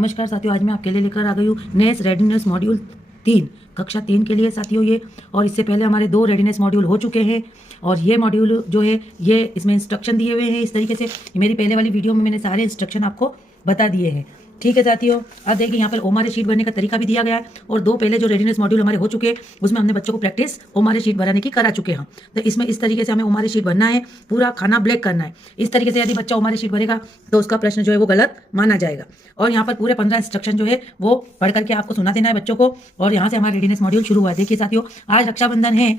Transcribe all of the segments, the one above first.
नमस्कार साथियों, आज मैं आपके लिए लेकर आ गई हूँ नेस रेडीनेस मॉड्यूल 3 कक्षा 3 के लिए साथियों ये। और इससे पहले हमारे 2 रेडीनेस मॉड्यूल हो चुके हैं और ये मॉड्यूल जो है ये इसमें इंस्ट्रक्शन दिए हुए हैं इस तरीके से। मेरी पहले वाली वीडियो में मैंने सारे इंस्ट्रक्शन आपको बता दिए हैं। ठीक है साथियों, अब देखिए यहाँ पर ओमारे शीट भरने का तरीका भी दिया गया है और 2 पहले जो रेडीनेस मॉड्यूल हमारे हो चुके हैं उसमें हमने बच्चों को प्रैक्टिस ओमारे शीट भराने की करा चुके हैं। तो इसमें इस तरीके से हमें ओमारे शीट भरना है, पूरा खाना ब्लैक करना है। इस तरीके से यदि बच्चा ओमारे शीट भरेगा तो उसका प्रश्न जो है वो गलत माना जाएगा। और यहाँ पर पूरे 15 इंस्ट्रक्शन जो है वो पढ़ करके आपको सुना देना है बच्चों को। और यहाँ से हमारा रेडीनेस मॉड्यूल शुरू हुआ है। देखिए साथियों, आज रक्षाबंधन है,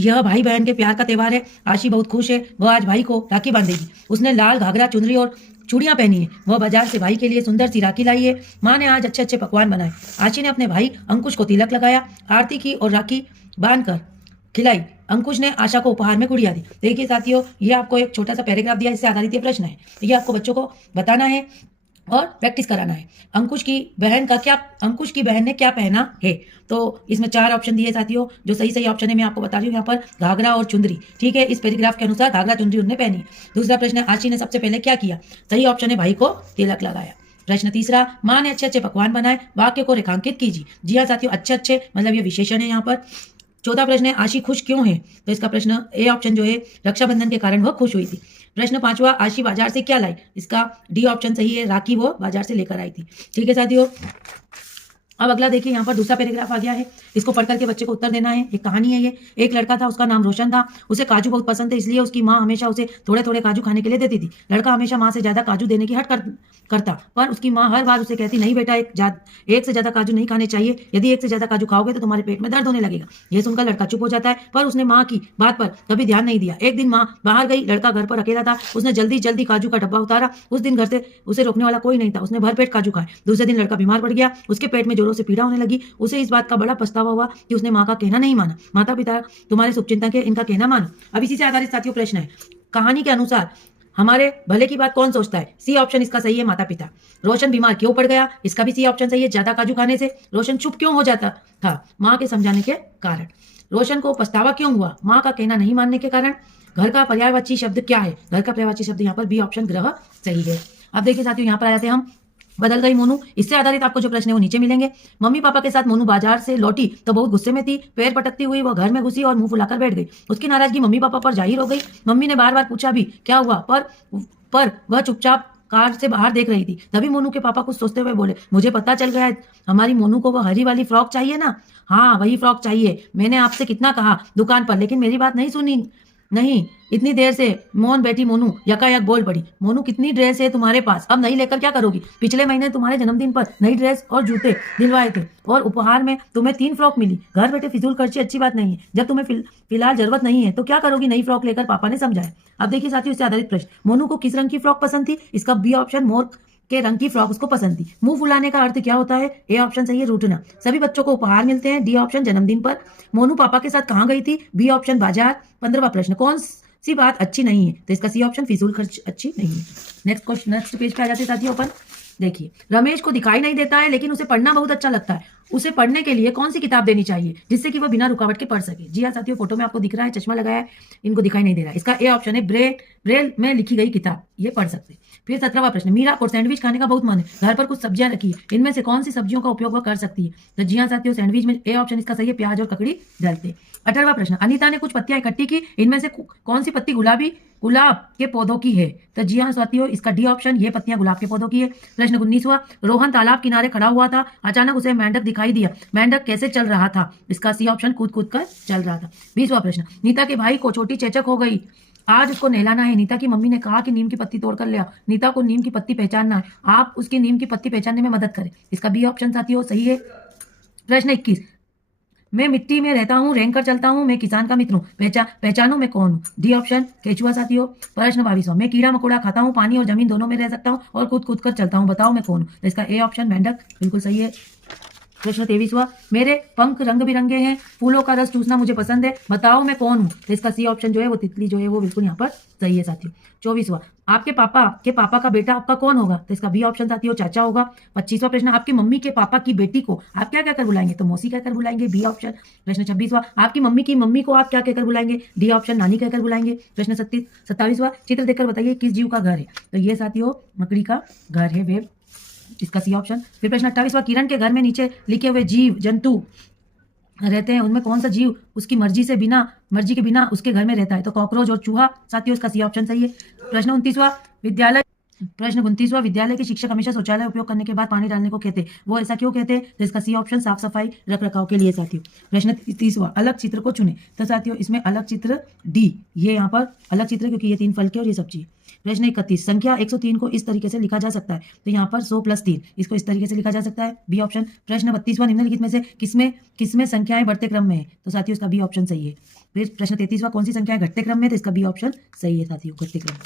यह भाई बहन के प्यार का त्यौहार है। आशी बहुत खुश है, वह आज भाई को राखी बांधेगी। उसने लाल घाघरा, चुनरी और चूड़ियां पहनी है। वह बाजार से भाई के लिए सुंदर सी राखी लाई है। माँ ने आज अच्छे अच्छे पकवान बनाए। आशी ने अपने भाई अंकुश को तिलक लगाया, आरती की और राखी बांधकर खिलाई। अंकुश ने आशा को उपहार में गुड़िया दी। देखिए साथियों, ये आपको एक छोटा सा पैराग्राफ दिया, इससे आधारित ये प्रश्न है। ये आपको बच्चों को बताना है और प्रैक्टिस कराना है। अंकुश की बहन ने क्या पहना है। तो इसमें 4 ऑप्शन दिए साथियों। जो सही ऑप्शन है मैं आपको बता रही हूँ यहाँ पर, घाघरा और चुंदरी। ठीक है, इस पैराग्राफ के अनुसार घाघरा चुंदरी उन्होंने पहनी। दूसरा प्रश्न है, आशी ने सबसे पहले क्या किया। सही ऑप्शन है, भाई को तिलक लगाया। प्रश्न तीसरा, माँ ने अच्छे अच्छे पकवान बनाए। वाक्य को रेखांकित कीजिए। जी हाँ साथियों, अच्छे अच्छे मतलब ये विशेषण है यहाँ पर। चौथा प्रश्न है, आशी खुश क्यों है। तो इसका प्रश्न ए ऑप्शन जो है, रक्षाबंधन के कारण वह खुश हुई थी। प्रश्न 5वां, आशी बाजार से क्या लाई। इसका डी ऑप्शन सही है, राखी वो बाजार से लेकर आई थी। ठीक है साथियों, अब अगला देखिए, यहाँ पर दूसरा पैराग्राफ आ गया है। इसको पढ़ करके बच्चे को उत्तर देना है। एक कहानी है ये। एक लड़का था, उसका नाम रोशन था। उसे काजू बहुत पसंद थे, इसलिए उसकी माँ हमेशा उसे थोड़े थोड़े काजू खाने के लिए देती थी। लड़का हमेशा माँ से ज्यादा काजू देने की हट करता, पर उसकी माँ हर बार उसे कहती, नहीं बेटा, एक से ज्यादा काजू नहीं खाने चाहिए। यदि एक से ज्यादा काजू खाओगे तो तुम्हारे पेट में दर्द होने लगेगा। यह सुनकर लड़का चुप हो जाता है, पर उसने माँ की बात पर कभी ध्यान नहीं दिया। एक दिन माँ बाहर गई, लड़का घर पर अकेला था। उसने जल्दी जल्दी काजू का डब्बा उतारा। उस दिन घर से उसे रोकने वाला कोई नहीं था। उसने भरपेट काजू खाए। दूसरे दिन लड़का बीमार पड़ गया। उसके पेट में जोरों से पीड़ा होने लगी। उसे इस बात का बड़ा पछतावा हुआ कि उसने माँ का कहना नहीं माना। माता पिता तुम्हारे शुभचिंतक है, इनका कहना मानो। अब इसी से आधारित साथियों प्रश्न है, कहानी के अनुसार हमारे भले की बात कौन सोचता है। सी ऑप्शन इसका सही है, माता पिता। रोशन बीमार क्यों पड़ गया। इसका भी सी ऑप्शन सही है, ज्यादा काजू खाने से। रोशन चुप क्यों हो जाता था, माँ के समझाने के कारण। रोशन को पछतावा क्यों हुआ, माँ का कहना नहीं मानने के कारण। घर का पर्यायवाची शब्द क्या है। घर का पर्यायवाची शब्द यहाँ पर बी ऑप्शन ग्रह सही है। अब देखिए साथियों, यहाँ पर आ जाते हैं हम, बदल गई मोनू। इससे आधारित आपको जो प्रश्न है वो नीचे मिलेंगे। मम्मी पापा के साथ मोनू बाजार से लौटी तो बहुत गुस्से में थी। पैर पटकती हुई वह घर में घुसी और मुंह फुलाकर बैठ गई। उसकी नाराजगी मम्मी पापा पर जाहिर हो गई। मम्मी ने बार बार पूछा भी क्या हुआ, पर वह चुपचाप कार से बाहर देख रही थी। तभी मोनू के पापा कुछ सोचते हुए बोले, मुझे पता चल गया है, हमारी मोनू को वो हरी वाली फ्रॉक चाहिए ना। हाँ, वही फ्रॉक चाहिए। मैंने आपसे कितना कहा दुकान पर, लेकिन मेरी बात नहीं सुनी। नहीं, इतनी देर से मौन बैठी मोनू यकायक बोल पड़ी, मोनू कितनी ड्रेस है तुम्हारे पास, अब नई लेकर क्या करोगी। पिछले महीने तुम्हारे जन्मदिन पर नई ड्रेस और जूते दिलवाए थे और उपहार में तुम्हें 3 फ्रॉक मिली। घर बैठे फिजूल खर्ची अच्छी बात नहीं है। जब तुम्हें फिलहाल जरूरत नहीं है तो क्या करोगी नई फ्रॉक लेकर, पापा ने समझाया। अब देखिए साथियों, इससे आधारित प्रश्न, मोनू को किस रंग की फ्रॉक पसंद थी। इसका बी ऑप्शन, मोर के रंग की फ्रॉक उसको पसंद थी। मुंह फुलाने का अर्थ क्या होता है। ए ऑप्शन सही है, रूठना। सभी बच्चों को उपहार मिलते हैं। डी ऑप्शन, जन्मदिन पर। मोनू पापा के साथ कहाँ गई थी। बी ऑप्शन, बाजार। 15वां प्रश्न, कौन सी बात अच्छी नहीं है। तो इसका सी ऑप्शन, फिजूल खर्च अच्छी नहीं है। नेक्स्ट पेज पे आ जाते साथियों अपन। देखिए, रमेश को दिखाई नहीं देता है लेकिन उसे पढ़ना बहुत अच्छा लगता है। उसे पढ़ने के लिए कौन सी किताब देनी चाहिए जिससे कि वह बिना रुकावट के पढ़ सके। जी हाँ साथियों, फोटो में आपको दिख रहा है, चश्मा लगाया है, इनको दिखाई नहीं दे रहा है। इसका ए ऑप्शन है, ब्रेल में लिखी गई किताब, ये पढ़ सकते। फिर 17वां प्रश्न, मीरा को सैंडविच खाने का बहुत मन है। घर पर कुछ सब्जियां रखी है, इनमें से कौन सी सब्जियों का उपयोग वह कर सकती है। तो जी हाँ साथियों, सैंडविच में ए ऑप्शन इसका सही है, प्याज और ककड़ी डालते। 18वां प्रश्न, अनीता ने कुछ पत्तियां इकट्ठी की, इनमें से कौन सी पत्ती गुलाब के पौधों की है। तो जी हाँ साथियों, इसका डी ऑप्शन, ये पत्तियां गुलाब के पौधों की है। प्रश्न 19वां, रोहन तालाब किनारे खड़ा हुआ था, अचानक उसे मेंढक दिखाई दिया। मेंढक कैसे चल रहा था। इसका सी ऑप्शन, कूद कूद कर चल रहा था। 20वां प्रश्न, नीता के भाई को छोटी चेचक हो गई, आज उसको नहलाना है। नीता की मम्मी ने कहा कि नीम की पत्ती तोड़कर ले आओ। नीता को नीम की पत्ती पहचानना है, आप उसकी नीम की पत्ती पहचानने में मदद करें। इसका बी ऑप्शन साथियों सही है। प्रश्न 21, मैं मिट्टी में रहता हूँ, रेंग कर चलता हूँ, मैं किसान का मित्र हूँ, पहचानो मैं कौन हूँ। डी ऑप्शन, केचुआ साथियों। प्रश्न 22वां, मैं कीड़ा मकोड़ा खाता हूँ, पानी और जमीन दोनों में रह सकता हूँ और कूद कूद कर चलता हूँ, बताओ मैं कौन हूँ। तो इसका ए ऑप्शन, मेंढक, बिल्कुल सही है। प्रश्न 23वां, मेरे पंख रंग बिरंगे हैं, फूलों का रस चूसना मुझे पसंद है, बताओ मैं कौन हूँ। तो इसका सी ऑप्शन जो है वो तितली जो है वो बिल्कुल यहाँ पर सही है साथियों। 24वां, आपके पापा का बेटा आपका कौन होगा। तो इसका बी ऑप्शन साथियों, चाचा होगा। 25वां प्रश्न, आपकी मम्मी के पापा की बेटी को आप क्या कहकर बुलाएंगे। तो मौसी कहकर बुलाएंगे, बी ऑप्शन। प्रश्न 26वां, आपकी मम्मी की मम्मी को आप क्या कहकर बुलाएंगे। डी ऑप्शन, नानी कहकर बुलाएंगे। प्रश्न 27वां, चित्र देखकर बताइए किस जीव का घर है। तो ये साथियों मकड़ी का घर है, वेब इसका सी ऑप्शन। फिर प्रश्न 28वां, किरण के घर में नीचे लिखे हुए जीव जंतु रहते हैं, उनमें कौन सा जीव उसकी मर्जी के बिना उसके घर में रहता है? तो कॉकरोच और चूहा साथियों, इसका सी ऑप्शन सही है। प्रश्न 29वां, विद्यालय के शिक्षक हमेशा शौचालय उपयोग करने के बाद पानी डालने को कहते हैं, वो ऐसा क्यों कहते हैं? तो इसका सी ऑप्शन साफ सफाई रख रखाव के लिए साथियों। प्रश्न 30वां, अलग चित्र को चुने। तो साथियों इसमें अलग चित्र डी, ये यहाँ पर अलग चित्र क्योंकि ये 3 फल के और ये सब्जी। प्रश्न 31, संख्या 103 को इस तरीके से लिखा जा सकता है। तो यहाँ पर 100 + 3 इसको इस तरीके से लिखा जा सकता है, बी ऑप्शन। प्रश्न 32वां, निम्नलिखित में से किसमें संख्याएं बढ़ते क्रम में है? तो साथियों इसका बी ऑप्शन सही है। फिर प्रश्न 33वां, कौन सी संख्याएं घटते क्रम में? तो इसका बी ऑप्शन सही है साथियों, घटते क्रम।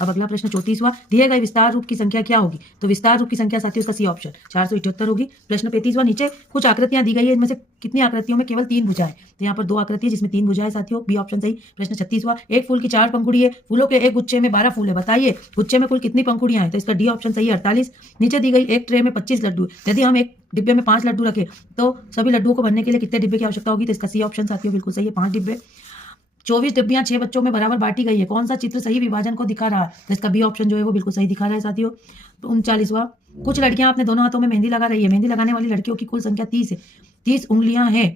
अब अगला प्रश्न 34वां, दिए गए विस्तार रूप की संख्या क्या होगी? तो विस्तार रूप की संख्या साथियों इसका सी ऑप्शन 478 होगी। प्रश्न 35वां, नीचे कुछ आकृतियां दी गई है, इनमें से कितनी आकृतियों में केवल 3 भुजाएं? तो यहाँ पर 2 आकृति है जिसमें 3 भुजाएं साथियों, बी ऑप्शन सही। प्रश्न 36वां, एक फूल की 4 पंखुड़ी है, फूलों के एक गुच्छे में 12 फूल है, बताइए गुच्छे में कुल कितनी पंखुड़ियां हैं? तो इसका डी ऑप्शन सही है, 48। नीचे दी गई एक ट्रे में 25 लड्डू, यदि हम एक डिब्बे में 5 लड्डू रखें तो सभी लड्डुओं को भरने के लिए कितने डिब्बे की आवश्यकता होगी? तो इसका सी ऑप्शन साथियों बिल्कुल सही है, 5 डिब्बे। 24 डिब्बियां 6 बच्चों में बराबर बांटी गई है, कौन सा चित्र सही विभाजन को दिखा रहा है? तो इसका बी ऑप्शन जो है वो बिल्कुल सही दिखा रहा है साथियों। तो 39वां, कुछ लड़कियां अपने दोनों हाथों में मेहंदी लगा रही है, मेहंदी लगाने वाली लड़कियों की कुल संख्या 30 है, 30 उंगलियां हैं,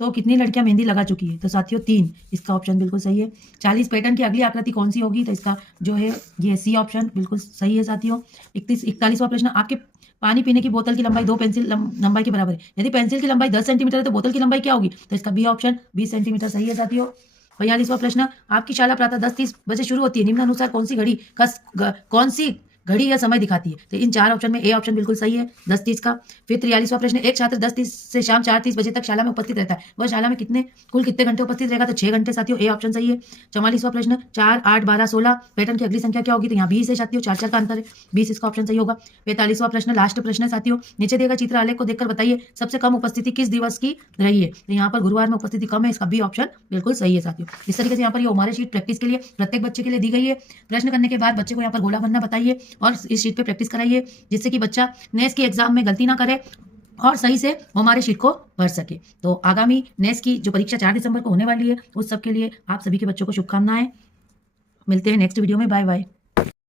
तो कितनी लड़कियां मेहंदी लगा चुकी है? तो साथियों 3, इसका ऑप्शन बिल्कुल सही है। 40 पैटर्न की अगली आकृति कौन सी होगी? तो इसका जो है ये सी ऑप्शन बिल्कुल सही है साथियों। 41वां प्रश्न, आपके पानी पीने की बोतल की लंबाई 2 पेंसिल लंबाई के बराबर है, यदि पेंसिल की लंबाई 10 सेंटीमीटर है तो बोतल की लंबाई क्या होगी? तो इसका बी ऑप्शन 20 सेंटीमीटर सही है साथियों। 42वां प्रश्न, आपकी शाला प्रातः 10:30 बजे शुरू होती है, निम्नानुसार कौन सी घड़ी या समय दिखाती है? तो इन 4 ऑप्शन में ए ऑप्शन बिल्कुल सही है, 10:30 का। फिर 43वां प्रश्न, एक छात्र 10:30 से शाम 4:30 बजे तक शाला में उपस्थित रहता है, वह शाला में कुल कितने घंटे उपस्थित रहेगा? तो 6 घंटे साथियों, ए ऑप्शन सही है। 44वां प्रश्न, 4, 8, 12, 16 पैटर्न की अगली संख्या क्या होगी? तो यहाँ 20 है साथियों, 4 का अंतर है, 20 इसका ऑप्शन सही होगा। 45वां प्रश्न, लास्ट प्रश्न है साथियों, नीचे दिए गए चित्र आलेख को देखकर बताइए सबसे कम उपस्थिति किस दिवस की रही है? तो यहाँ पर गुरुवार में उपस्थिति कम है, इसका बी ऑप्शन बिल्कुल सही है साथियों। इस तरीके से यहाँ पर ये हमारे शीट प्रैक्टिस के लिए प्रत्येक बच्चे के लिए दी गई है। प्रश्न करने के बाद बच्चे को यहाँ पर गोला बनना बताइए और इस शीट पे प्रैक्टिस कराइए, जिससे कि बच्चा नेक्स्ट की एग्जाम में गलती ना करे और सही से हमारे शीट को भर सके। तो आगामी नेक्स्ट की जो परीक्षा 4 दिसंबर को होने वाली है, उस सब के लिए आप सभी के बच्चों को शुभकामनाएं। मिलते हैं नेक्स्ट वीडियो में, बाय बाय।